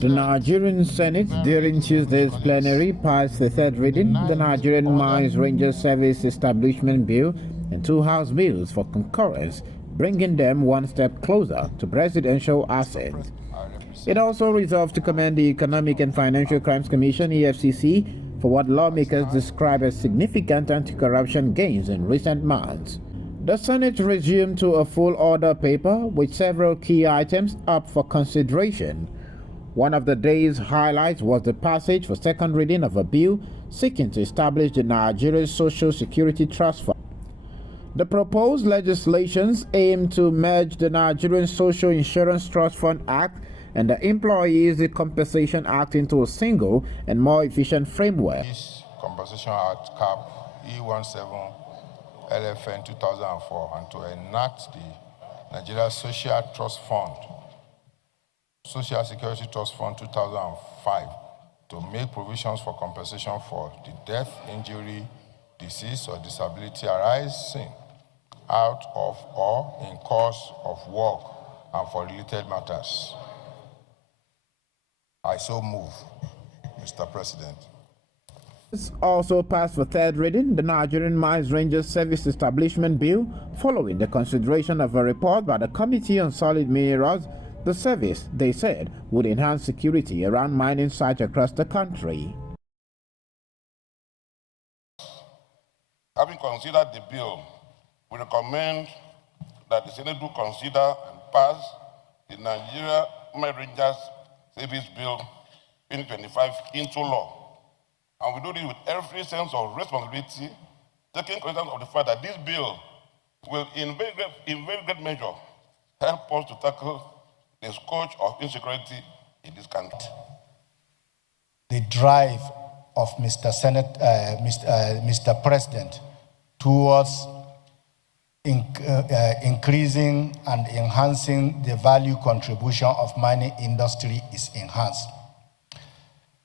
The Nigerian Senate during Tuesday's plenary passed the third reading the Nigerian Mines Ranger Service Establishment Bill and two House bills for concurrence, bringing them one step closer to presidential assent. It also resolved to commend the Economic and Financial Crimes Commission (EFCC) for what lawmakers describe as significant anti-corruption gains in recent months. The Senate resumed to a full order paper with several key items up for consideration. One of the day's highlights was the passage for second reading of a bill seeking to establish the Nigerian Social Security Trust Fund. The proposed legislations aim to merge the Nigerian Social Insurance Trust Fund Act and the Employees Compensation Act into a single and more efficient framework. This Compensation Act CAP E17 LFN 2004 and to enact the Nigeria Social Trust Fund Social Security Trust Fund 2005 to make provisions for compensation for the death, injury, disease, or disability arising out of or in course of work and for related matters. I so move, Mr. President. This also passed for third reading the Nigerian Mines Ranger Service Establishment Bill following the consideration of a report by the Committee on Solid Minerals. The service, they said, would enhance security around mining sites across the country. Having considered the bill, we recommend that the Senate do consider and pass the Nigeria Mine Rangers Service Bill 2025 into law. And we do this with every sense of responsibility, taking cognizance of the fact that this bill will, in very great measure, help us to tackle the scourge of insecurity in this country. The drive of Mr. President towards increasing and enhancing the value contribution of mining industry is enhanced.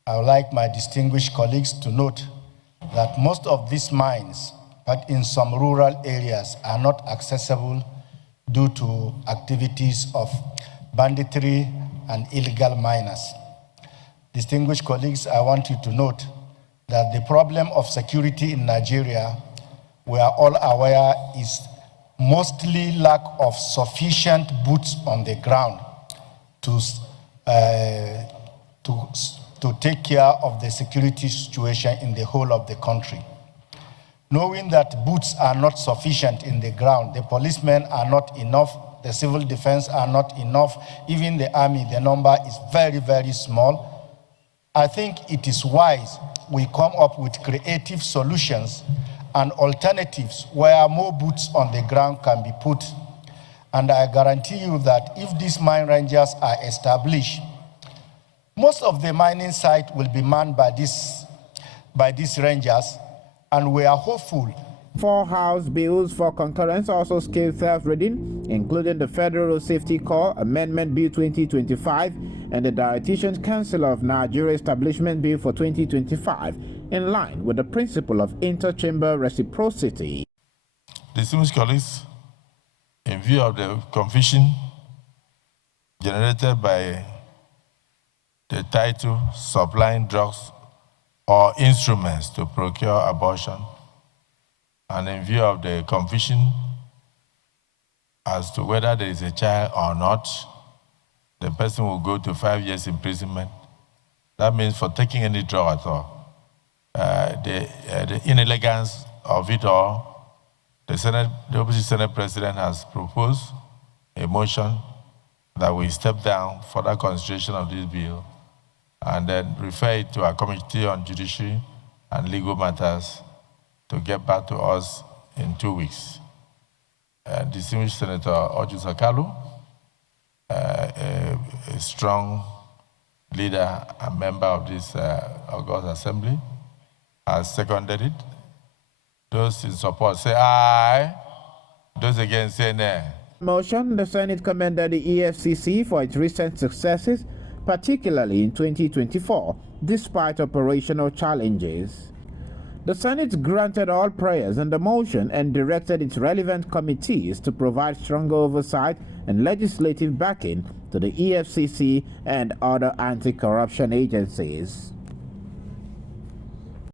I would like my distinguished colleagues to note that most of these mines, but in some rural areas, are not accessible due to activities of banditry and illegal miners. Distinguished colleagues, I want you to note that the problem of security in Nigeria, we are all aware, is mostly lack of sufficient boots on the ground to take care of the security situation in the whole of the country. Knowing that boots are not sufficient in the ground, the policemen are not enough, the civil defense are not enough, even the army, the number is very, very small. I think it is wise we come up with creative solutions and alternatives where more boots on the ground can be put. And I guarantee you that if these mine rangers are established, most of the mining site will be manned by these rangers, and we are hopeful. 4 House bills for concurrence also scaled third reading, including the Federal Safety Corps Amendment Bill 2025 and the Dietitians Council of Nigeria Establishment Bill for 2025, in line with the principle of inter-chamber reciprocity. Distinguished colleagues, in view of the confusion generated by the title Supplying Drugs or Instruments to Procure Abortion, and in view of the confusion as to whether there is a child or not, the person will go to 5 years imprisonment. That means for taking any drug at all. The inelegance of it all, the opposite Senate President has proposed a motion that we step down for the consideration of this bill and then refer it to our Committee on Judiciary and Legal Matters to get back to us in 2 weeks. Distinguished Senator Oju Sakalu, a strong leader and member of this August Assembly, has seconded it. Those in support say aye. Those against say nay. Motion, the Senate commended the EFCC for its recent successes, particularly in 2024, despite operational challenges. The Senate granted all prayers on the motion and directed its relevant committees to provide stronger oversight and legislative backing to the EFCC and other anti-corruption agencies.